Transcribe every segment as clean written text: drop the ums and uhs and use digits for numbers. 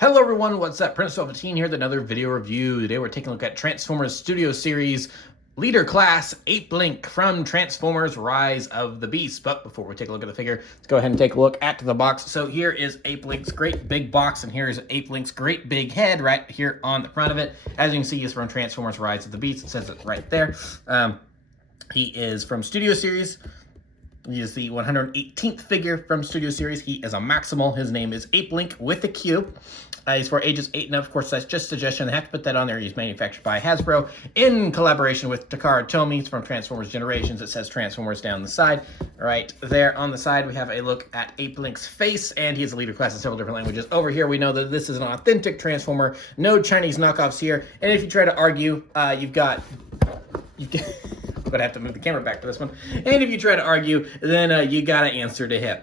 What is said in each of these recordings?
Hello everyone, what's up? Prince Velveteen here with another video review. Today we're taking a look at Transformers Studio Series Leader Class Apelinq from Transformers Rise of the Beast. But before we take a look at the figure, let's go ahead and take a look at the box. So here is Apelinq's great big box, and here is Apelinq's great big head right here on the front of it. As you can see, he's from Transformers Rise of the Beast. It says it right there. He is from Studio Series. He is the 118th figure from Studio Series. He is a Maximal. His name is Apelinq with a Q. He's for ages 8 and up. Of course, that's just a suggestion. They have to put that on there. He's manufactured by Hasbro in collaboration with Takara Tomy. He's from Transformers Generations. It says Transformers down the side. Right there on the side, we have a look at Apelinq's face, and he's a leader class in several different languages. Over here, we know that this is an authentic Transformer. No Chinese knockoffs here. And if you try to argue, I'm gonna have to move the camera back to this one. And if you try to argue, then you gotta answer to him.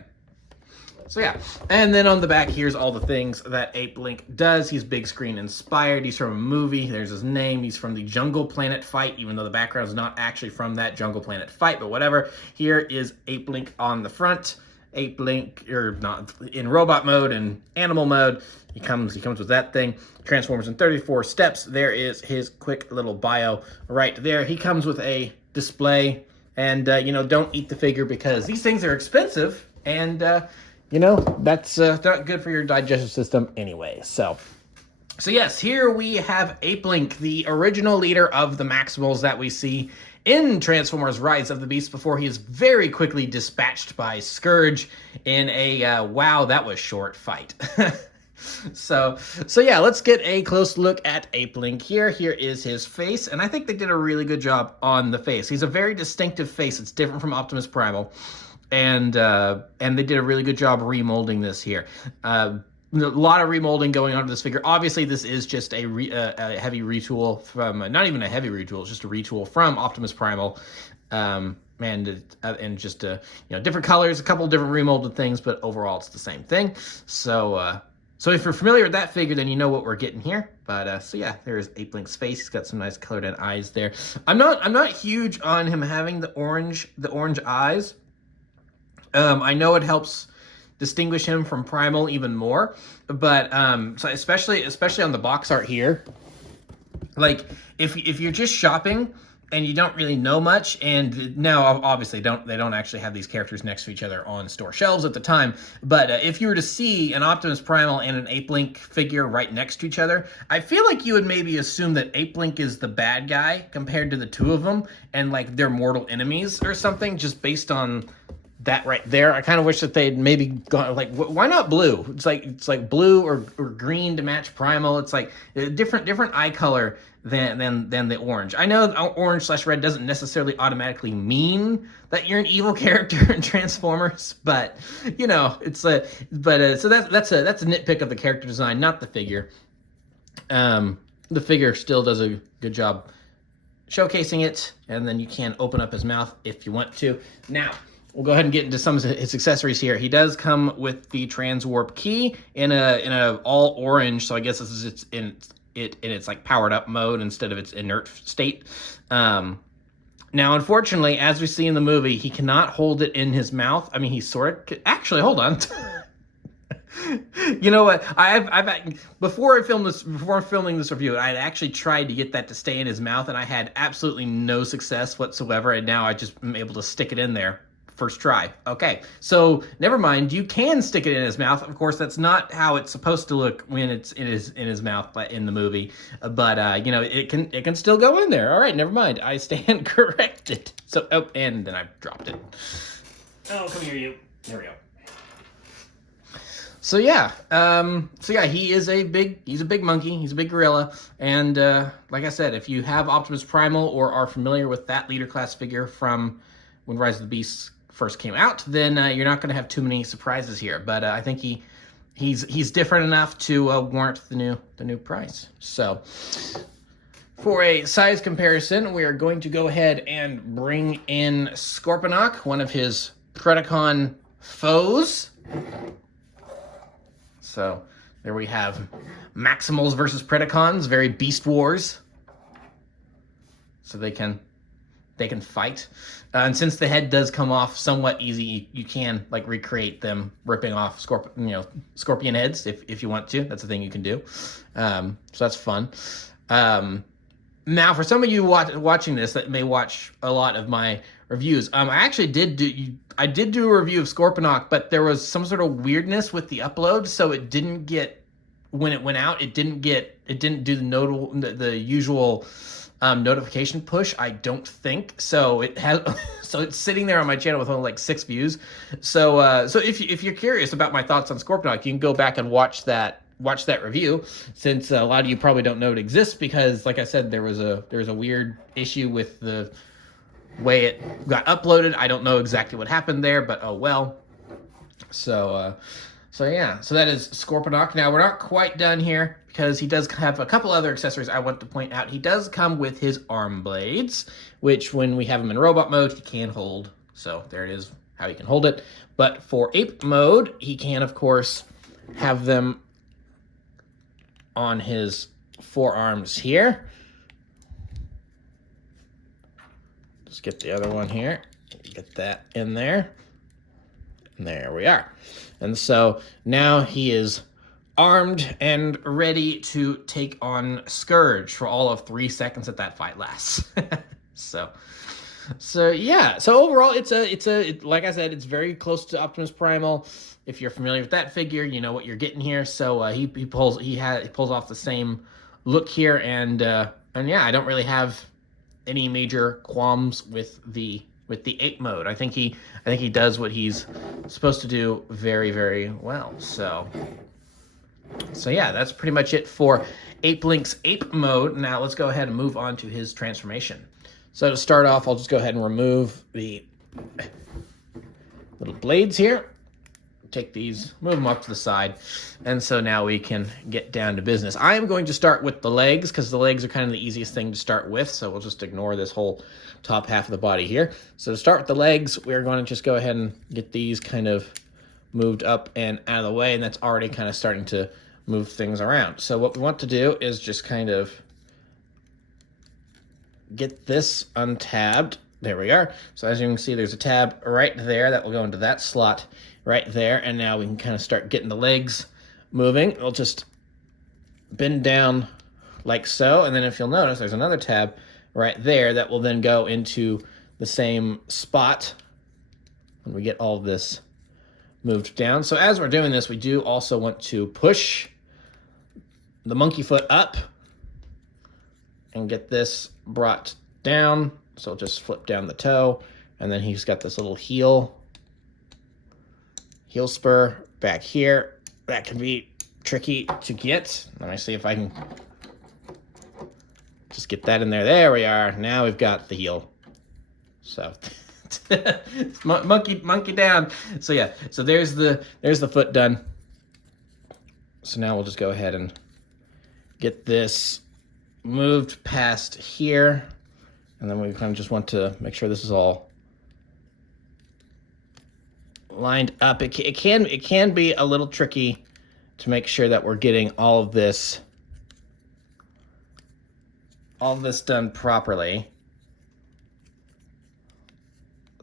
So yeah, and then on the back, here's all the things that Apelinq does. He's big screen inspired. He's from a movie. There's his name. He's from the Jungle Planet fight, even though the background is not actually from that Jungle Planet fight, but whatever. Here is Apelinq on the front. Apelinq, or not, in robot mode and animal mode. He comes with that thing. Transformers in 34 steps. There is his quick little bio right there. He comes with a display, and don't eat the figure because these things are expensive, and that's not good for your digestive system anyway. So yes, here we have Apelinq, the original leader of the Maximals that we see in Transformers Rise of the Beast before he is very quickly dispatched by Scourge in a, wow, that was short fight. So yeah, let's get a close look at Apelinq here. Here is his face, and I think they did a really good job on the face. He's a very distinctive face. It's different from Optimus Primal. And they did a really good job remolding this here. A lot of remolding going on to this figure. Obviously, this is just a heavy retool from, not even a heavy retool, it's just a retool from Optimus Primal. And just different colors, a couple different remolded things, but overall it's the same thing. So if you're familiar with that figure, then you know what we're getting here. But so yeah, there's Apelinq's face. He's got some nice colored in eyes there. I'm not huge on him having the orange eyes. I know it helps distinguish him from Primal even more, but so especially on the box art here, like if you're just shopping and you don't really know much, and now obviously they don't actually have these characters next to each other on store shelves at the time, but if you were to see an Optimus Primal and an Apelinq figure right next to each other, I feel like you would maybe assume that Apelinq is the bad guy compared to the two of them, and like they're mortal enemies or something, just based on that right there. I kind of wish that they'd maybe gone, like, why not blue? It's like blue or green to match Primal. It's like a different eye color than the orange. I know orange/red doesn't necessarily automatically mean that you're an evil character in Transformers, but it's so that's a nitpick of the character design, not the figure. The figure still does a good job showcasing it, and then you can open up his mouth if you want to. Now, we'll go ahead and get into some of his accessories here. He does come with the transwarp key in a all orange, so I guess this is in its like powered up mode instead of its inert state. Now, unfortunately, as we see in the movie, he cannot hold it in his mouth. I mean, he sort of actually. Hold on. You know what? Before filming this review, I had actually tried to get that to stay in his mouth, and I had absolutely no success whatsoever. And now I just am able to stick it in there. First try. Okay, so never mind. You can stick it in his mouth. Of course, that's not how it's supposed to look when it's in his mouth, but in the movie. But it can still go in there. All right, never mind. I stand corrected. So and then I dropped it. Oh, come here, you. There we go. So yeah, he's a big monkey. He's a big gorilla, and like I said, if you have Optimus Primal or are familiar with that leader class figure from when Rise of the Beast first came out, then you're not going to have too many surprises here. But I think he's different enough to warrant the new price. So for a size comparison, we are going to go ahead and bring in Scorponok, one of his Predacon foes. So there we have Maximals versus Predacons, very Beast Wars. So they can can fight. And since the head does come off somewhat easy, you can like recreate them ripping off scorpion heads if you want to. That's a thing you can do. So that's fun. Now, for some of you watching this that may watch a lot of my reviews, I actually did do a review of Scorponok, but there was some sort of weirdness with the upload, so it didn't get, when it went out, it didn't do the usual notification push, I don't think. So it has, so it's sitting there on my channel with only like 6 views. So if you're curious about my thoughts on Scorponok, you can go back and watch that review, since a lot of you probably don't know it exists, because like I said, there was a weird issue with the way it got uploaded. I don't know exactly what happened there, but oh well. So yeah, so that is Scorponok. Now, we're not quite done here, because he does have a couple other accessories I want to point out. He does come with his arm blades, which when we have him in robot mode, he can hold. So there it is, how he can hold it. But for ape mode, he can, of course, have them on his forearms here. Just get the other one here. Get that in there. And there we are. And so now he is armed and ready to take on Scourge for all of 3 seconds that fight lasts. So yeah. So overall, it's like I said, it's very close to Optimus Primal. If you're familiar with that figure, you know what you're getting here. So he pulls off the same look here, and yeah, I don't really have any major qualms with the ape mode. I think he does what he's supposed to do very, very well. So yeah, that's pretty much it for Apelinq's ape mode. Now let's go ahead and move on to his transformation. So to start off, I'll just go ahead and remove the little blades here. Take these, move them up to the side, and so now we can get down to business. I am going to start with the legs, because the legs are kind of the easiest thing to start with, so we'll just ignore this whole top half of the body here. So to start with the legs, we're going to just go ahead and get these kind of moved up and out of the way, and that's already kind of starting to move things around. So what we want to do is just kind of get this untabbed. There we are. So as you can see, there's a tab right there that will go into that slot right there, and now we can kind of start getting the legs moving. We'll just bend down like so, and then if you'll notice, there's another tab right there that will then go into the same spot when we get all of this moved down. So as we're doing this, we do also want to push the monkey foot up and get this brought down. So just flip down the toe, and then he's got this little heel spur back here. That can be tricky to get. Let me see if I can just get that in there. There we are. Now we've got the heel. So monkey down. So yeah, so there's the foot done. So now we'll just go ahead and get this moved past here, and then we kind of just want to make sure this is all lined up. It can be a little tricky to make sure that we're getting all of this done properly.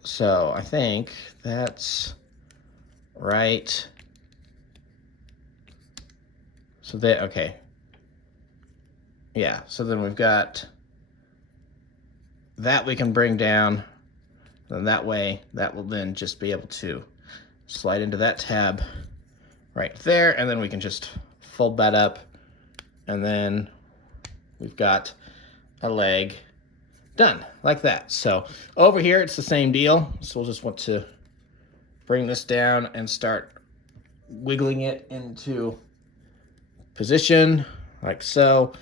So I think that's right. So okay. Yeah, so then we've got that we can bring down, and that way that will then just be able to slide into that tab right there, and then we can just fold that up, and then we've got a leg done like that. So over here it's the same deal. So we'll just want to bring this down and start wiggling it into position like so.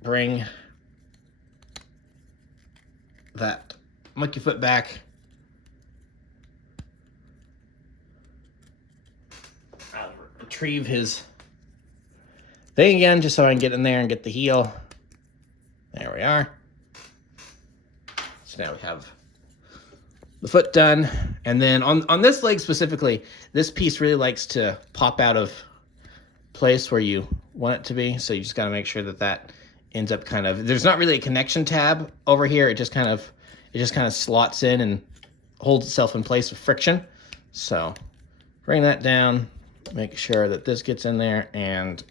Bring that monkey foot back. I'll retrieve his thing again, just so I can get in there and get the heel. There we are. So now we have the foot done. And then on this leg specifically, this piece really likes to pop out of place where you want it to be. So you just got to make sure that that ends up kind of, there's not really a connection tab over here. It just kind of slots in and holds itself in place with friction. So bring that down, make sure that this gets in there and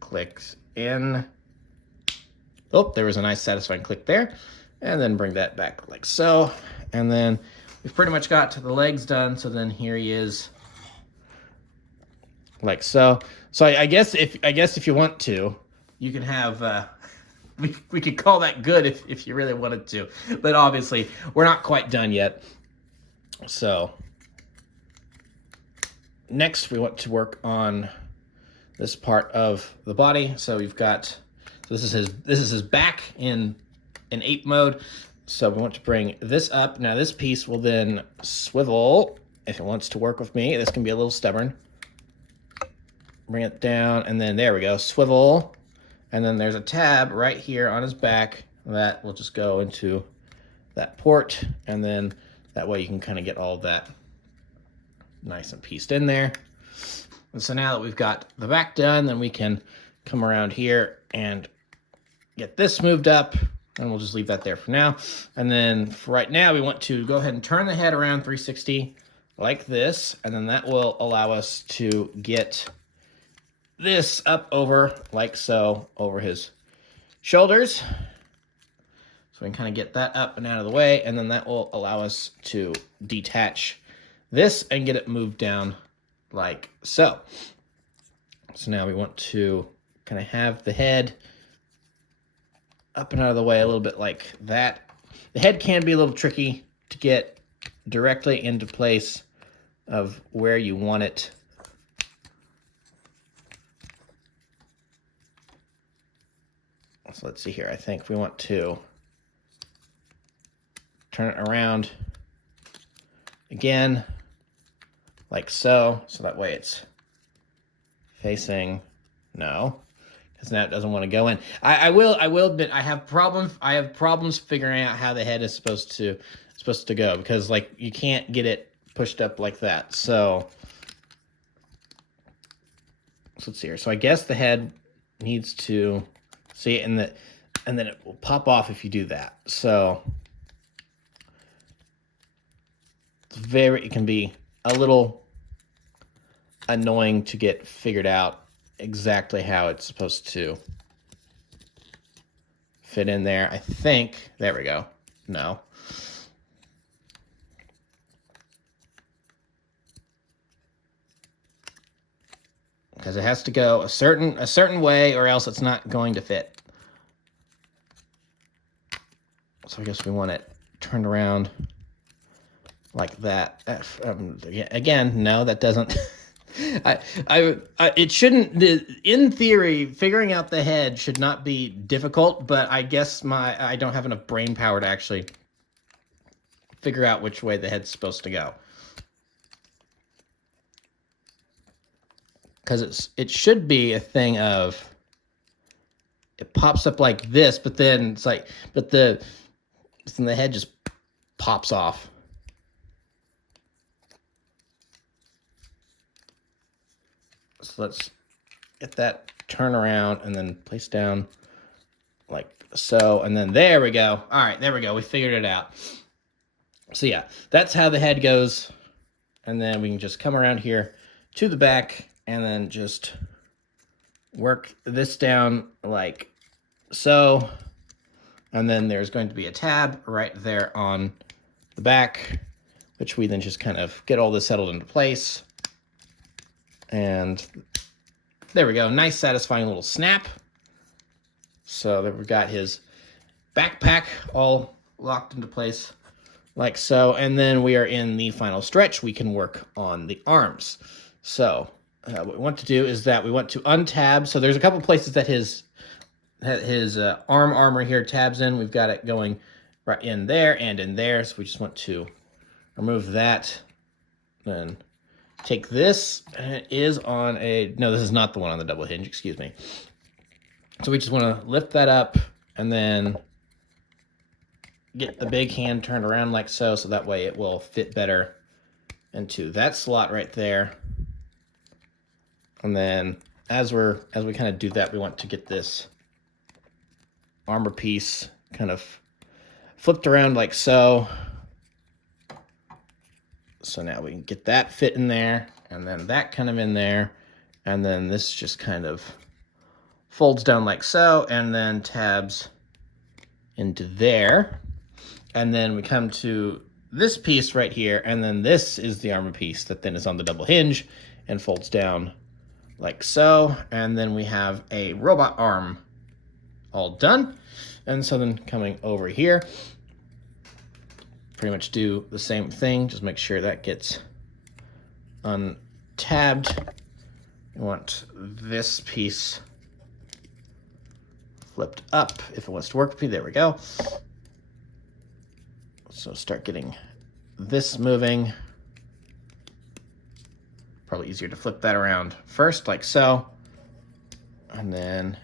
clicks in. Oh, there was a nice satisfying click there. And then bring that back like so. And then we've pretty much got to the legs done. So then here he is like so. So I guess if you want to, you can have, we could call that good if you really wanted to, but obviously we're not quite done yet. So next we want to work on this part of the body. So we've got, so this is his back in ape mode. So we want to bring this up. Now this piece will then swivel if it wants to work with me. This can be a little stubborn. Bring it down, and then there we go, swivel. And then there's a tab right here on his back that will just go into that port, and then that way you can kind of get all of that nice and pieced in there. And so now that we've got the back done, then we can come around here and get this moved up, and we'll just leave that there for now. And then for right now, we want to go ahead and turn the head around 360 like this, and then that will allow us to get this up over like so over his shoulders. So we can kind of get that up and out of the way, and then that will allow us to detach this and get it moved down like so. So now we want to kind of have the head up and out of the way a little bit like that. The head can be a little tricky to get directly into place of where you want it. So let's see here. I think we want to turn it around again, like so. So that way it's facing, no, because now it doesn't want to go in. I will admit I have problems figuring out how the head is supposed to go, because like you can't get it pushed up like that. So let's see here. So I guess the head needs to see it, and then it will pop off if you do that. So it can be a little annoying to get figured out exactly how it's supposed to fit in there. I think, there we go. No. Because it has to go a certain way, or else it's not going to fit. So I guess we want it turned around like that. Again, no, that doesn't. It shouldn't. In theory, figuring out the head should not be difficult, but I guess I don't have enough brain power to actually figure out which way the head's supposed to go. Because it should be a thing of, it pops up like this, but then it's like, then the head just pops off. So let's get that turn around and then place down like so, and then there we go. All right, there we go. We figured it out. So yeah, that's how the head goes. And then we can just come around here to the back and then just work this down like so. And then there's going to be a tab right there on the back, which we then just kind of get all this settled into place. And there we go. Nice, satisfying little snap. So that we've got his backpack all locked into place like so. And then we are in the final stretch. We can work on the arms. So what we want to do is that we want to untab. So there's a couple places that his arm armor here tabs in. We've got it going right in there and in there. So we just want to remove that. Then take this, and it is on a, no, this is not the one on the double hinge, excuse me. So we just want to lift that up and then get the big hand turned around like so, so that way it will fit better into that slot right there. And then as we kind of do that, we want to get this armor piece kind of flipped around like so. So now we can get that fit in there, and then that kind of in there, and then this just kind of folds down like so, and then tabs into there. And then we come to this piece right here, and then this is the armor piece that then is on the double hinge and folds down like so. And then we have a robot arm all done. And so then coming over here, pretty much do the same thing. Just make sure that gets untabbed. You want this piece flipped up if it wants to work with me. There we go. So start getting this moving. Probably easier to flip that around first, like so. And then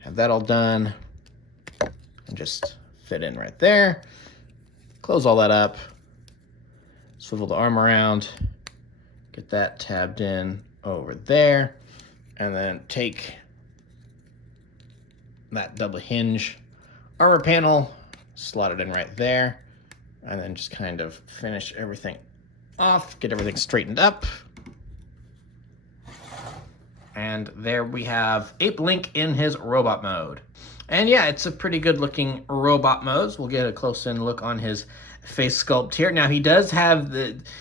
have that all done. And just fit in right there. Close all that up. Swivel the arm around. Get that tabbed in over there. And then take that double hinge armor panel, slot it in right there, and then just kind of finish everything off, get everything straightened up. And there we have Apelinq in his robot mode. And yeah, it's a pretty good looking robot mode. We'll get a close-in look on his face sculpt here. Now he does have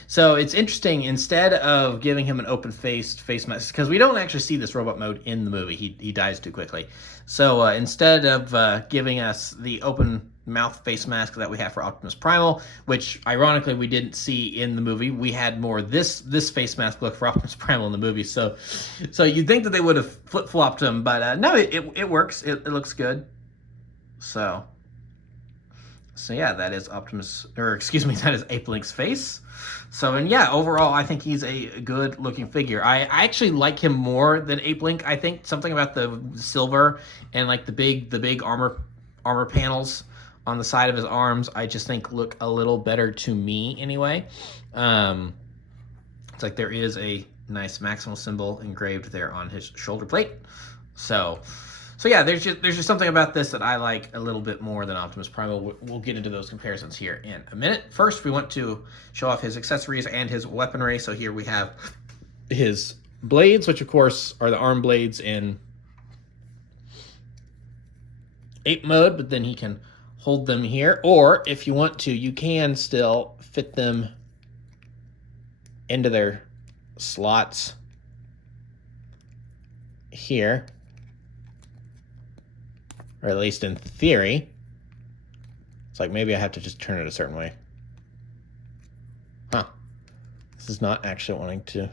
so it's interesting, instead of giving him an open-faced face mask, because we don't actually see this robot mode in the movie, he dies too quickly. So instead of giving us the open mouth face mask that we have for Optimus Primal, which ironically we didn't see in the movie, we had more this face mask look for Optimus Primal in the movie. So you'd think that they would have flip-flopped him, but no, it works. It looks good. So yeah, that is that is Apelinq's face. So, and yeah, overall, I think he's a good looking figure. I actually like him more than Apelinq. I think something about the silver and like the big armor panels on the side of his arms, I just think look a little better to me anyway. It's like there is a nice Maximal symbol engraved there on his shoulder plate. So yeah, there's just something about this that I like a little bit more than Optimus Primal. We'll get into those comparisons here in a minute. First, we want to show off his accessories and his weaponry. So here we have his blades, which of course are the arm blades in ape mode, but then he can hold them here. Or if you want to, you can still fit them into their slots here. Or at least in theory. It's like maybe I have to just turn it a certain way. Huh. This is not actually wanting to...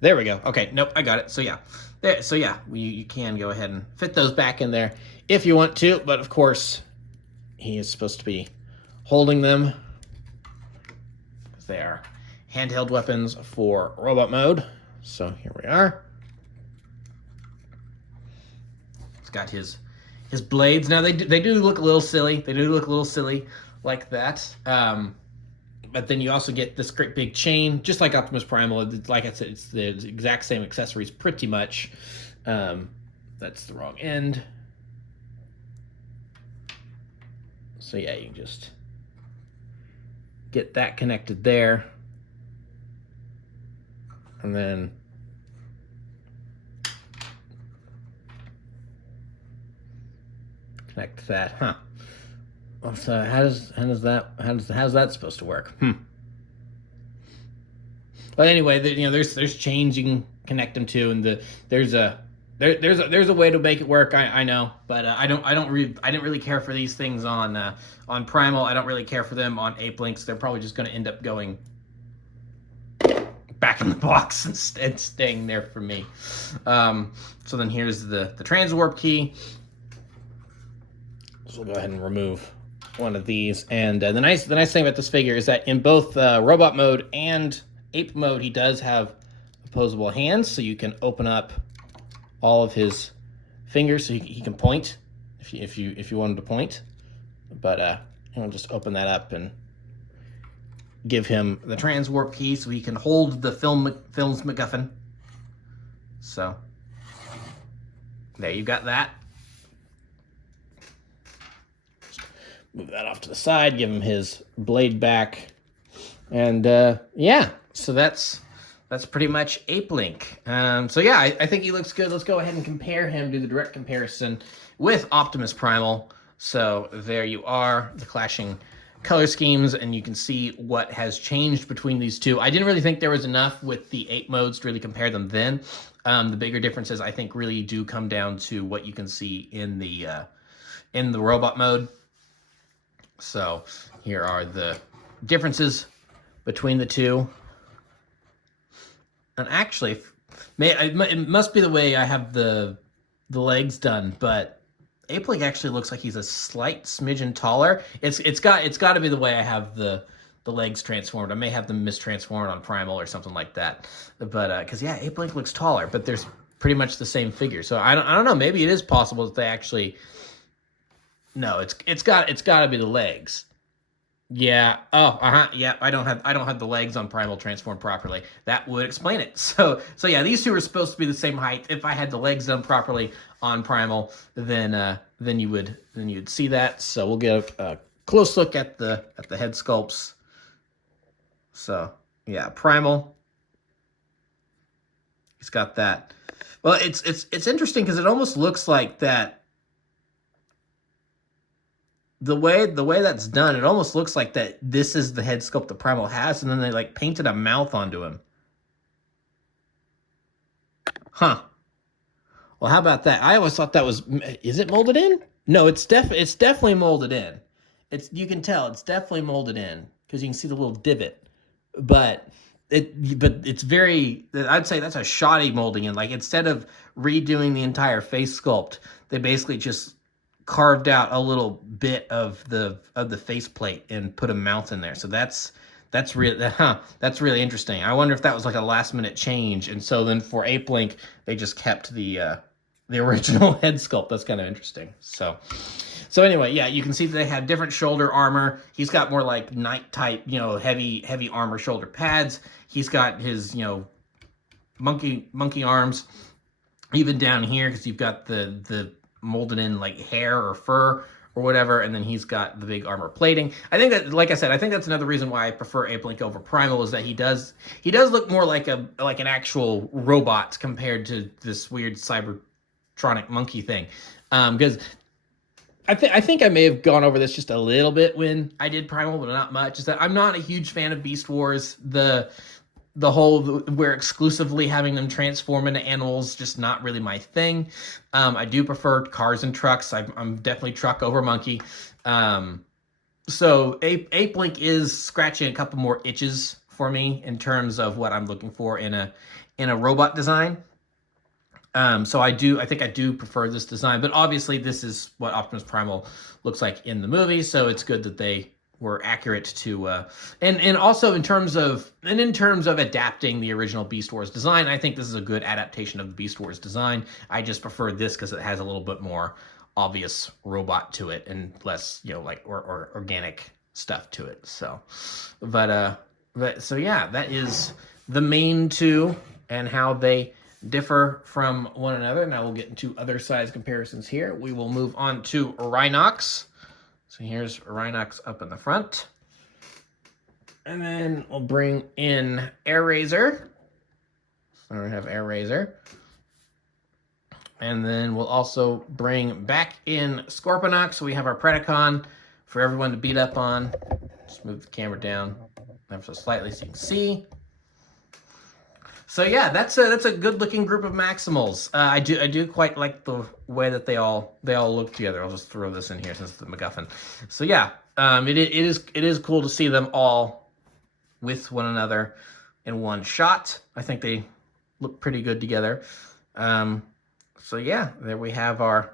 There we go. Okay, nope, I got it. So yeah. You can go ahead and fit those back in there if you want to, but of course, he is supposed to be holding them. They are handheld weapons for robot mode. So here we are. Got his blades. Now they do look a little silly. They do look a little silly like that. But then you also get this great big chain, just like Optimus Primal. Like I said, it's the exact same accessories pretty much. That's the wrong end. So yeah, you can just get that connected there. And then connect that, huh? So how's that supposed to work? But anyway, there's chains you can connect them to, and there's a way to make it work. I know, but I didn't really care for these things on Primal. I don't really care for them on Apelinq. They're probably just going to end up going back in the box and staying there for me. So then here's the transwarp key. So we'll go ahead and remove one of these. And the nice thing about this figure is that in both robot mode and ape mode, he does have opposable hands, so you can open up all of his fingers so he can point if you want him to point. But I'll just open that up and give him the transwarp key so he can hold the film's MacGuffin. So there you got that. Move that off to the side, give him his blade back. And yeah, so that's pretty much Apelinq. So yeah, I think he looks good. Let's go ahead and compare him, do the direct comparison with Optimus Primal. So there you are, the clashing color schemes, and you can see what has changed between these two. I didn't really think there was enough with the ape modes to really compare them then. The bigger differences, I think, really do come down to what you can see in the robot mode. So here are the differences between the two. And actually, it must be the way I have the legs done, but Apelinq actually looks like he's a slight smidgen taller. It's got to be the way I have the legs transformed. I may have them mistransformed on Primal or something like that. But because yeah, Apelinq looks taller, but there's pretty much the same figure. So I don't know. Maybe it is possible that they actually. No, it's got to be the legs. Yeah. Oh, yeah. I don't have the legs on Primal transformed properly. That would explain it. So yeah, these two are supposed to be the same height. If I had the legs done properly on Primal, then you'd see that. So we'll get a close look at the head sculpts. So yeah, Primal. He's got that. Well, it's interesting because it almost looks like that. The way that's done, it almost looks like that this is the head sculpt the Primal has, and then they like painted a mouth onto him. Huh. Well, how about that? I always thought that was. Is it molded in? No, it's definitely molded in. You can tell it's definitely molded in because you can see the little divot. But it's very. I'd say that's a shoddy molding in. Like instead of redoing the entire face sculpt, they basically just carved out a little bit of the faceplate and put a mouth in there. So that's really interesting. I wonder if that was like a last minute change. And so then for Apelinq, they just kept the original head sculpt. That's kind of interesting. So anyway, yeah, you can see that they have different shoulder armor. He's got more like knight type, heavy armor shoulder pads. He's got his, monkey arms. Even down here, because you've got the molded in like hair or fur or whatever, and then he's got the big armor plating. I think that, like I said, I think that's another reason why I prefer Apelinq over Primal is that he does look more like an actual robot compared to this weird Cybertronic monkey thing. Because I think I may have gone over this just a little bit when I did Primal, but not much. Is that I'm not a huge fan of Beast Wars. The whole where exclusively having them transform into animals, just not really my thing. I do prefer cars and trucks. I'm definitely truck over monkey. So Apelinq is scratching a couple more itches for me in terms of what I'm looking for in a robot design. So I think I do prefer this design, but obviously this is what Optimus Primal looks like in the movie. So it's good that they were accurate to, and also in terms of adapting the original Beast Wars design, I think this is a good adaptation of the Beast Wars design. I just prefer this because it has a little bit more obvious robot to it and less, or organic stuff to it. So, so yeah, that is the main two and how they differ from one another. Now we'll get into other size comparisons here. We will move on to Rhinox. So here's Rhinox up in the front. And then we'll bring in Airazor. So we have Airazor. And then we'll also bring back in Scorponok. So we have our Predacon for everyone to beat up on. Just move the camera down ever so slightly so you can see. So yeah, that's a good looking group of Maximals. I do quite like the way that they all look together. I'll just throw this in here since it's the MacGuffin. So yeah, it is cool to see them all with one another in one shot. I think they look pretty good together. So yeah, there we have our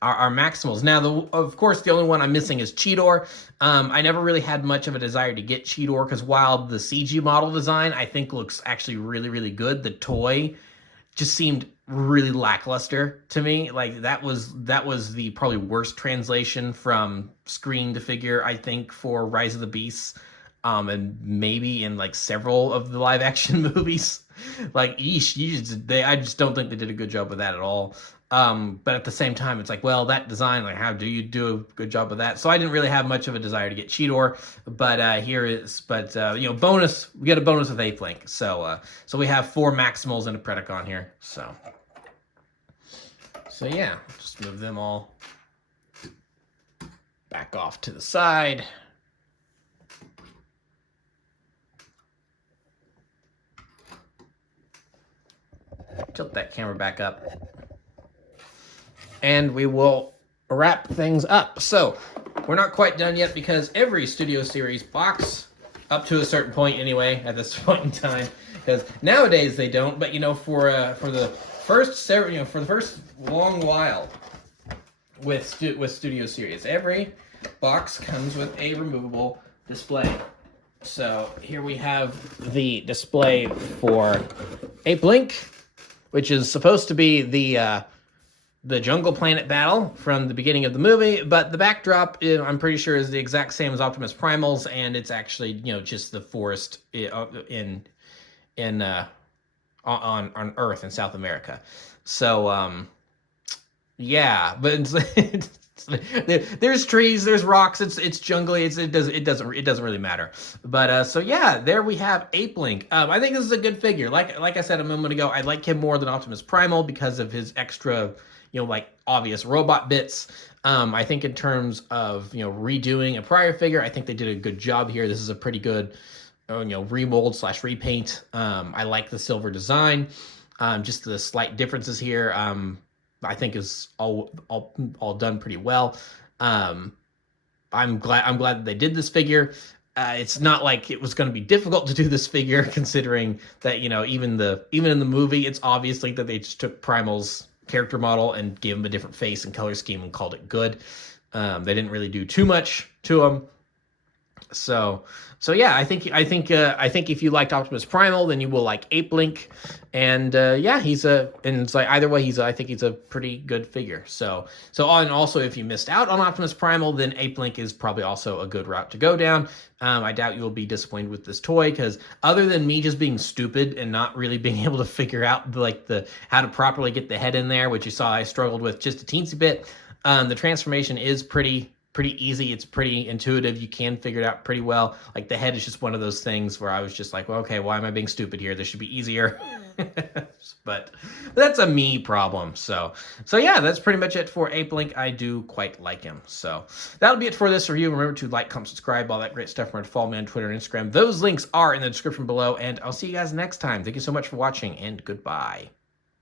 Maximals. Now, of course, the only one I'm missing is Cheetor. I never really had much of a desire to get Cheetor because while the CG model design I think looks actually really, really good, the toy just seemed really lackluster to me. Like that was the probably worst translation from screen to figure, I think, for Rise of the Beasts, and maybe in like several of the live action movies. Like, yeesh, I just don't think they did a good job with that at all. But at the same time, it's like, well, that design, like, how do you do a good job of that? So I didn't really have much of a desire to get Cheetor, but bonus, we get a bonus with Apelinq. So we have 4 Maximals and a Predacon here. So yeah, just move them all back off to the side. Tilt that camera back up. And we will wrap things up. So, we're not quite done yet because every Studio Series box, up to a certain point anyway, at this point in time, because nowadays they don't, but for the first long while with Studio Series, every box comes with a removable display. So here we have the display for Apelinq, which is supposed to be the Jungle Planet battle from the beginning of the movie, but the backdrop, I'm pretty sure, is the exact same as Optimus Primal's, and it's actually just the forest on Earth in South America. So yeah, but there's trees, there's rocks, it's jungly, it doesn't really matter. But so yeah, there we have Apelinq. I think this is a good figure. Like I said a moment ago, I like him more than Optimus Primal because of his extra, like, obvious robot bits. I think in terms of, redoing a prior figure, I think they did a good job here. This is a pretty good, remold / repaint. I like the silver design. Just the slight differences here, I think is all done pretty well. I'm glad that they did this figure. It's not like it was going to be difficult to do this figure, considering that even in the movie, it's obviously that they just took Primal's character model and gave him a different face and color scheme and called it good. They didn't really do too much to him. So yeah, I think if you liked Optimus Primal, then you will like Apelinq, and yeah, and it's like either way, I think he's a pretty good figure. So and also if you missed out on Optimus Primal, then Apelinq is probably also a good route to go down. I doubt you will be disappointed with this toy, because other than me just being stupid and not really being able to figure out how to properly get the head in there, which you saw I struggled with just a teensy bit, the transformation is pretty easy. It's pretty intuitive. You can figure it out pretty well. Like, the head is just one of those things where I was just like, well, okay, why am I being stupid here? This should be easier. But that's a me problem. So yeah, that's pretty much it for Apelinq. I do quite like him. So that'll be it for this review. Remember to like, comment, subscribe, all that great stuff. Remember to follow me on Twitter and Instagram. Those links are in the description below, and I'll see you guys next time. Thank you so much for watching, and goodbye.